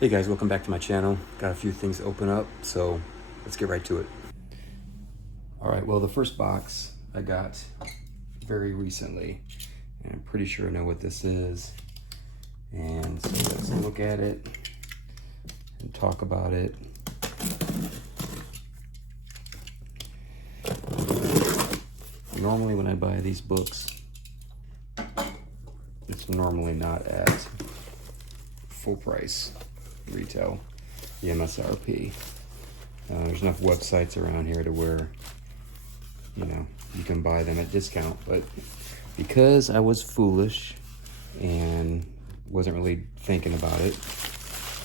Hey guys, welcome back to my channel. Got a few things to open up, so let's get right to it. All right, well, the first box I got very recently, and I'm pretty sure I know what this is. And so let's look at it and talk about it. Normally when I buy these books, it's normally not at full price retail, the MSRP. There's enough websites around here to where, you know, you can buy them at discount. But because I was foolish and wasn't really thinking about it,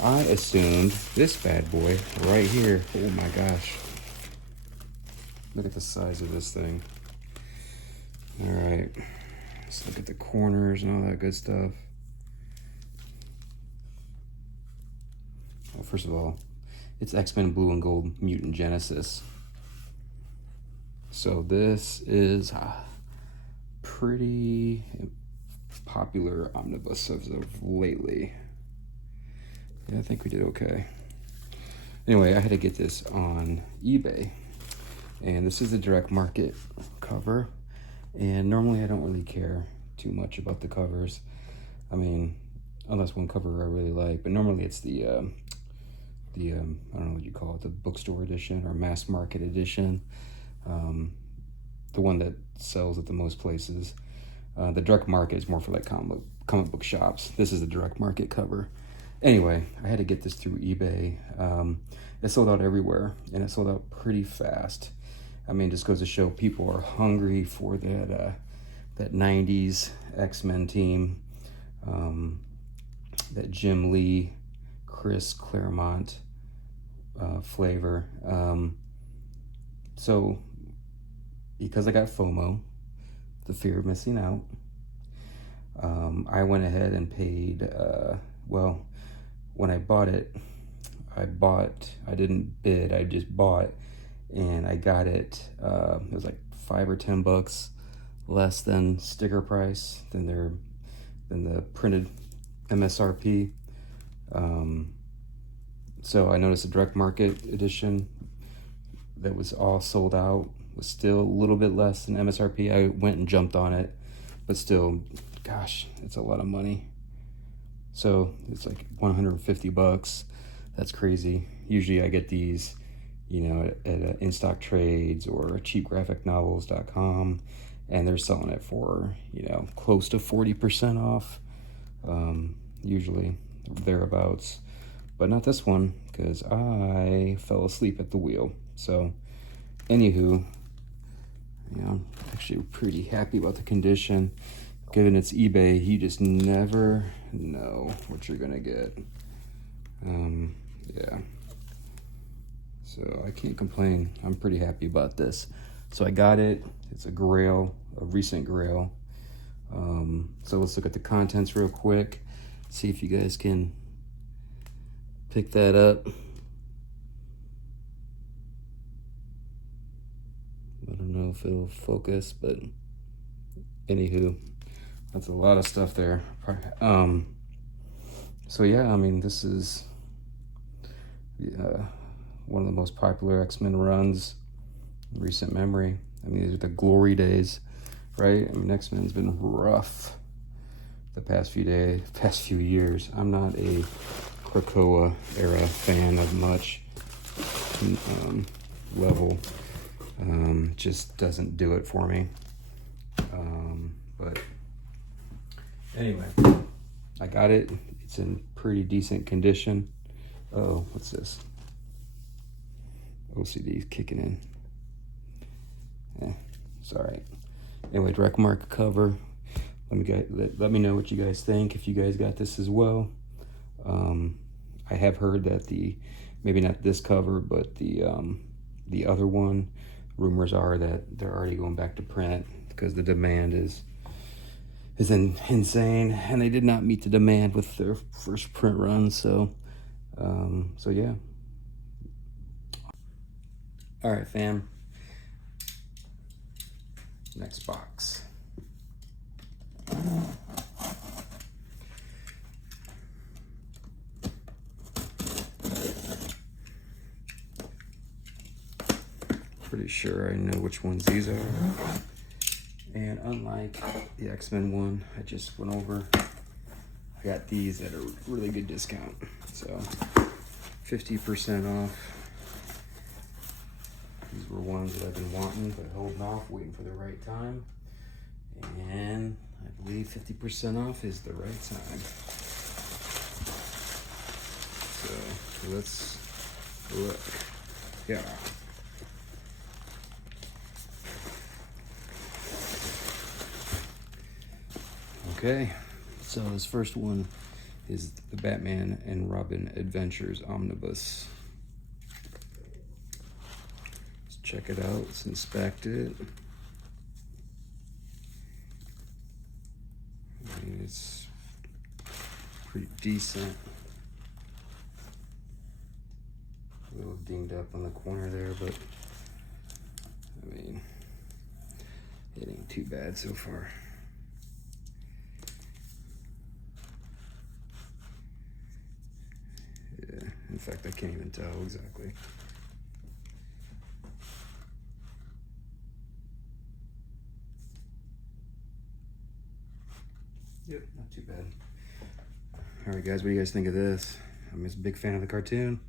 I assumed this bad boy right here. Oh my gosh. Look at the size of this thing. All right, let's look at the corners and all that good stuff. Well, first of all, it's X-Men Blue and Gold Mutant Genesis. So this is a pretty popular omnibus as of lately. Yeah, I think we did okay. Anyway, I had to get this on eBay. And this is the direct market cover. And normally I don't really care too much about the covers. I mean, unless one cover I really like. But normally it's the I don't know what you call it, the bookstore edition or mass market edition. The one that sells at the most places. The direct market is more for like comic book shops. This is the direct market cover. Anyway, I had to get this through eBay. It sold out everywhere, and it sold out pretty fast. I mean, just goes to show people are hungry for that 90s X-Men team, that Jim Lee, Chris Claremont flavor. So, because I got FOMO, the fear of missing out, I went ahead and paid, well, when I bought it, I didn't bid, I just bought, and I got it, it was like $5 or $10 less than sticker price, than the printed MSRP. So I noticed the direct market edition that was all sold out was still a little bit less than MSRP. I went and jumped on it, but still, gosh, it's a lot of money. So it's like $150. That's crazy. Usually I get these, you know, at in-stock trades or cheapgraphicnovels.com, and they're selling it for, you know, close to 40% off, usually thereabouts. But not this one, because I fell asleep at the wheel. So, anywho, you know, I'm actually pretty happy about the condition. Given it's eBay, you just never know what you're gonna get. Yeah. So I can't complain. I'm pretty happy about this. So I got it. It's a Grail, a recent Grail. So let's look at the contents real quick. See if you guys can pick that up. I don't know if it'll focus, but anywho, that's a lot of stuff there. So yeah, I mean, this is one of the most popular X-Men runs in recent memory. I mean, these are the glory days, right? I mean, X-Men's been rough the past few years. I'm not a Krakoa era fan of much level. Just doesn't do it for me. But anyway, I got it. It's in pretty decent condition. Oh, what's this? OCD's kicking in. It's all right. Anyway, direct market cover. Let me know what you guys think, if you guys got this as well. I have heard that maybe not this cover, but the other one, rumors are that they're already going back to print because the demand is insane, and they did not meet the demand with their first print run. So yeah. All right, fam. Next box. Pretty sure I know which ones these are. And unlike the X-Men one I just went over, I got these at a really good discount. So 50% off. These were ones that I've been wanting, but holding off, waiting for the right time. And I believe 50% off is the right time. So let's look. Yeah. Okay, so this first one is the Batman and Robin Adventures Omnibus. Let's check it out, let's inspect it. I mean, it's pretty decent. A little dinged up on the corner there, but I mean, it ain't too bad so far. Yeah, in fact, I can't even tell exactly. Yep, not too bad. All right, guys, what do you guys think of this? I'm just a big fan of the cartoon.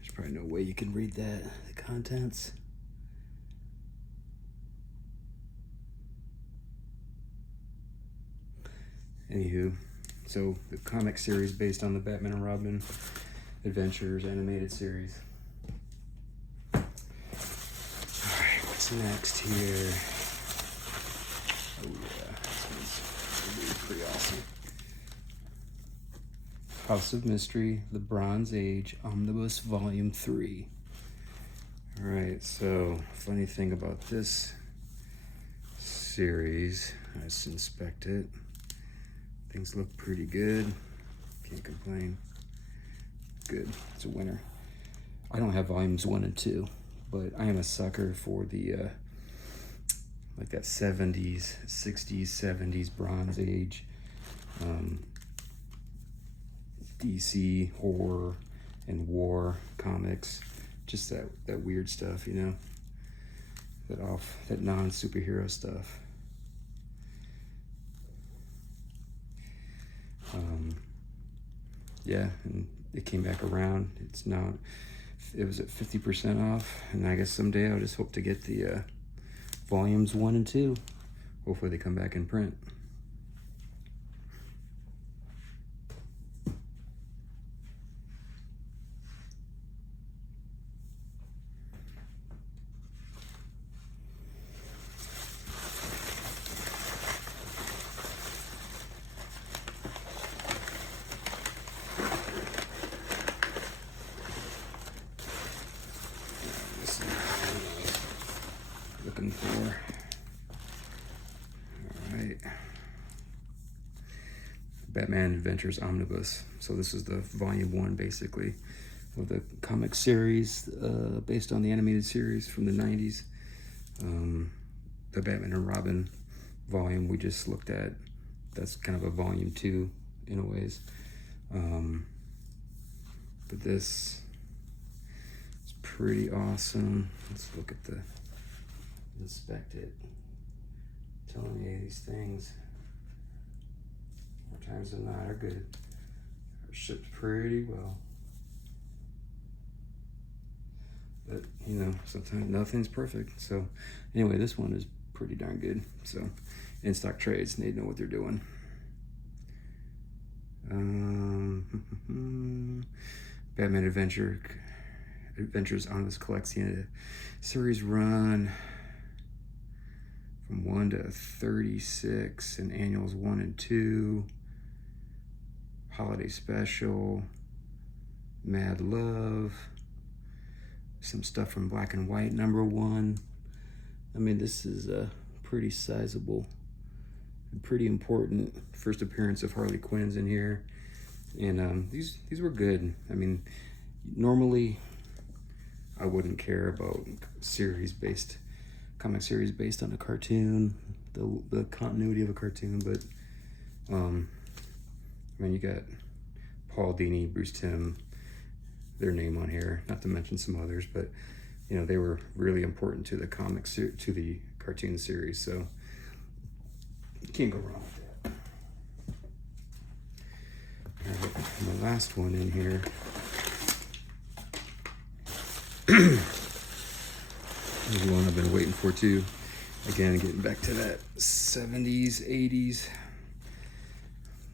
There's probably no way you can read that, the contents. Anywho, so the comic series based on the Batman and Robin Adventures animated series. All right, what's next here? Oh yeah, this one's really pretty awesome. House of Mystery, The Bronze Age, Omnibus Volume 3. All right, so funny thing about this series, let's inspect it. Things look pretty good, can't complain. Good, it's a winner. I don't have volumes 1 and 2, but I am a sucker for the like that 70s, 60s, 70s Bronze Age DC horror and war comics, just that weird stuff, you know, that non-superhero stuff. Yeah, and it came back around. It was at 50% off, and I guess someday I'll just hope to get the volumes 1 and 2. Hopefully they come back in print. Looking for. All right. Batman Adventures Omnibus. So this is the volume 1 basically of the comic series based on the animated series from the 90s. The Batman and Robin volume we just looked at, that's kind of a volume 2 in a ways. But this is pretty awesome. Let's look at inspect it. I'm telling you, these things, more times than not, are good. Are shipped pretty well. But, you know, sometimes nothing's perfect. So, anyway, this one is pretty darn good. So, in stock trades, they know what they're doing. Batman Adventures Omnibus Collection series run from 1 to 36, and annuals 1 and 2. Holiday special, Mad Love, some stuff from Black and White #1. I mean, this is a pretty sizable and pretty important first appearance of Harley Quinn's in here. And these were good. I mean, normally I wouldn't care about comic series based on a cartoon, the continuity of a cartoon, but I mean, you got Paul Dini, Bruce Timm, their name on here, not to mention some others, but you know, they were really important to the to the cartoon series. So you can't go wrong with that. And the last one in here. This is one I've been waiting for too. Again, getting back to that 70s, 80s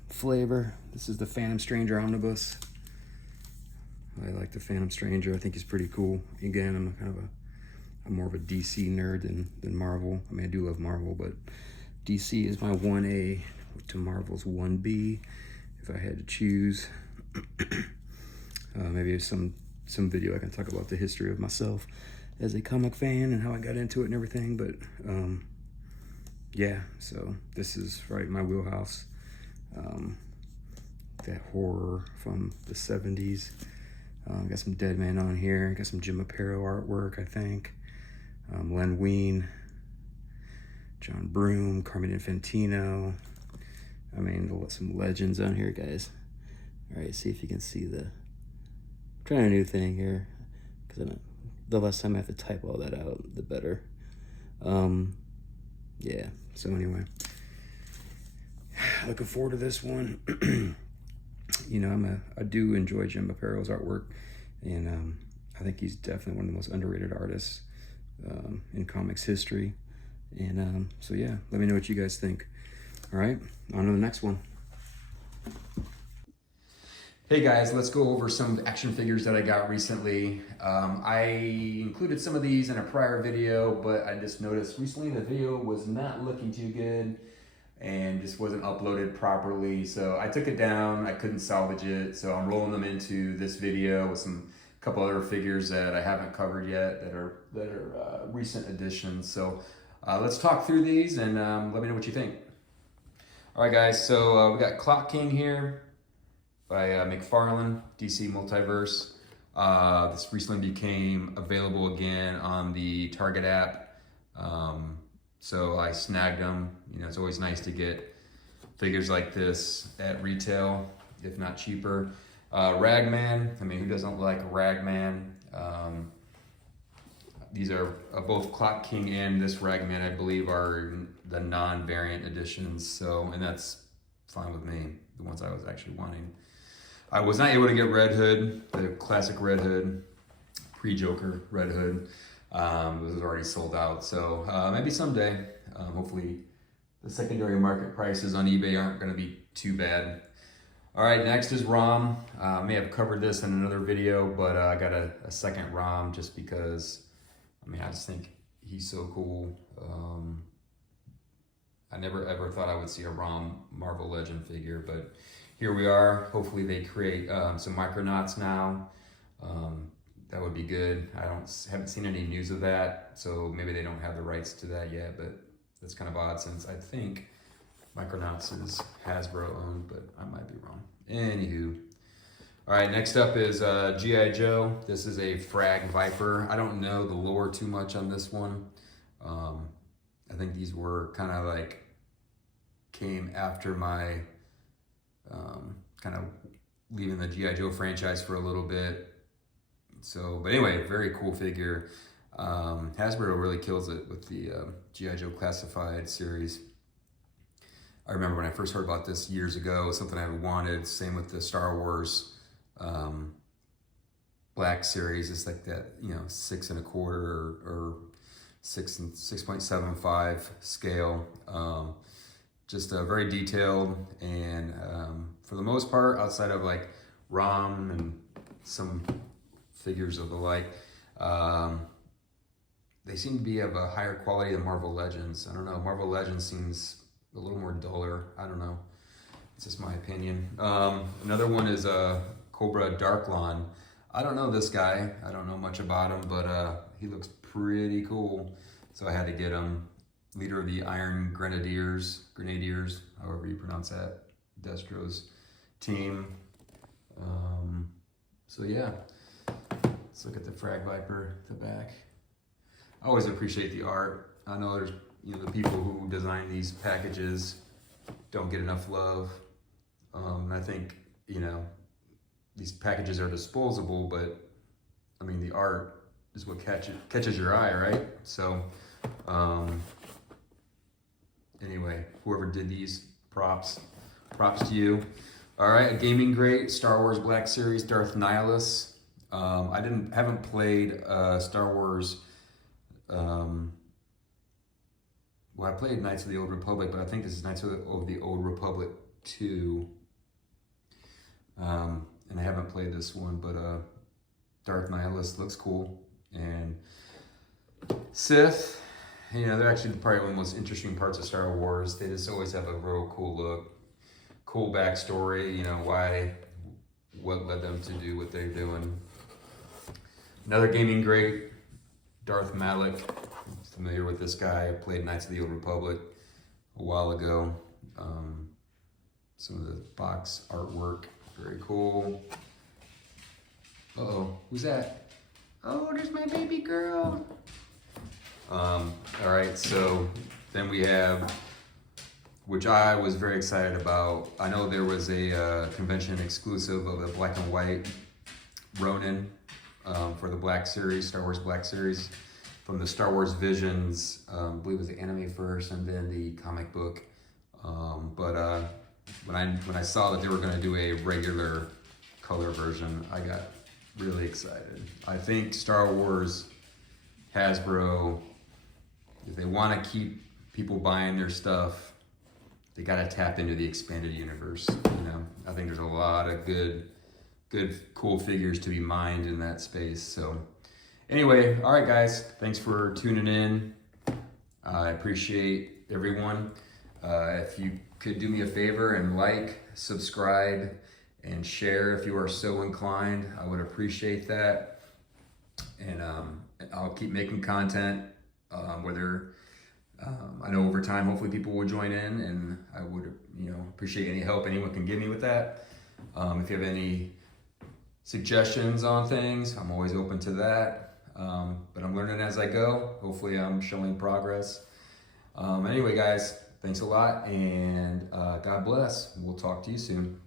flavor. This is the Phantom Stranger Omnibus. I like the Phantom Stranger. I think he's pretty cool. Again, I'm more of a DC nerd than Marvel. I mean, I do love Marvel, but DC is my 1A to Marvel's 1B, if I had to choose. Maybe some video I can talk about the history of myself as a comic fan and how I got into it and everything. But yeah, so this is right in my wheelhouse. That horror from the 70s. Got some Dead Man on here. Got some Jim Aparo artwork, I think. Len Wein, John Broome, Carmine Infantino. I mean, some legends on here, guys. All right, see if you can see the... Trying a new thing here, because the less time I have to type all that out, the better. Yeah, so anyway. Looking forward to this one. You know, I do enjoy Jim Aparo's artwork, and I think he's definitely one of the most underrated artists in comics history. And so yeah, let me know what you guys think. All right, on to the next one. Hey guys, let's go over some action figures that I got recently. I included some of these in a prior video, but I just noticed recently the video was not looking too good and just wasn't uploaded properly. So I took it down, I couldn't salvage it. So I'm rolling them into this video with some couple other figures that I haven't covered yet that are recent additions. So let's talk through these and let me know what you think. All right guys, so we got Clock King here by McFarlane, DC Multiverse. This recently became available again on the Target app. So I snagged them. You know, it's always nice to get figures like this at retail, if not cheaper. Ragman, I mean, who doesn't like Ragman? These are both Clock King and this Ragman, I believe, are the non-variant editions. So, and that's fine with me, the ones I was actually wanting. I was not able to get Red Hood, the classic Red Hood, pre-Joker Red Hood. This was already sold out, so maybe someday. Hopefully the secondary market prices on eBay aren't going to be too bad. All right, next is Rom. I may have covered this in another video, but I got a second Rom just because, I mean, I just think he's so cool. I never ever thought I would see a Rom Marvel Legend figure, but here we are. Hopefully they create some Micronauts now. That would be good. Haven't seen any news of that, so maybe they don't have the rights to that yet, but that's kind of odd since I think Micronauts is Hasbro owned, but I might be wrong. Anywho. All right, next up is G.I. Joe. This is a Frag Viper. I don't know the lore too much on this one. I think these were kind of like came after my kind of leaving the G.I. Joe franchise for a little bit. So, but anyway, very cool figure. Hasbro really kills it with the G.I. Joe Classified series. I remember when I first heard about this years ago, something I wanted. Same with the Star Wars Black series. It's like that, you know, 6 1/4 or 6.75 scale. Just very detailed, and for the most part, outside of like Rom and some figures of the like, they seem to be of a higher quality than Marvel Legends. I don't know, Marvel Legends seems a little more duller. I don't know, it's just my opinion. Another one is Cobra Darklon. I don't know this guy, I don't know much about him, but he looks pretty cool, so I had to get him. Leader of the Iron Grenadiers, however you pronounce that, Destro's team. So yeah, let's look at the Frag Viper at the back. I always appreciate the art. I know there's, you know, the people who design these packages don't get enough love. I think, you know, these packages are disposable, but I mean, the art is what catches your eye, right? So, anyway, whoever did these, props to you. All right, a gaming great, Star Wars Black Series, Darth Nihilus. I haven't played Star Wars. Well, I played Knights of the Old Republic, but I think this is Knights of the Old Republic 2. And I haven't played this one, but Darth Nihilus looks cool. And Sith, you know, they're actually probably one of the most interesting parts of Star Wars. They just always have a real cool look, cool backstory, you know, what led them to do what they're doing. Another gaming great, Darth Malik. Familiar with this guy. I played Knights of the Old Republic a while ago. Some of the box artwork, very cool. Uh-oh, who's that? Oh, there's my baby girl. All right, so then we have, which I was very excited about. I know there was a convention exclusive of the black and white Ronin for the Black Series, Star Wars Black Series, from the Star Wars Visions. I believe it was the anime first and then the comic book. But when I saw that they were going to do a regular color version, I got really excited. I think Star Wars, Hasbro, if they want to keep people buying their stuff, they got to tap into the expanded universe. You know, I think there's a lot of good, cool figures to be mined in that space. So anyway, all right, guys, thanks for tuning in. I appreciate everyone. If you could do me a favor and like, subscribe, and share if you are so inclined, I would appreciate that. And I'll keep making content, whether I know over time, hopefully people will join in, and I would, you know, appreciate any help anyone can give me with that. If you have any suggestions on things, I'm always open to that. But I'm learning as I go. Hopefully I'm showing progress. Anyway, guys, thanks a lot, and God bless. We'll talk to you soon.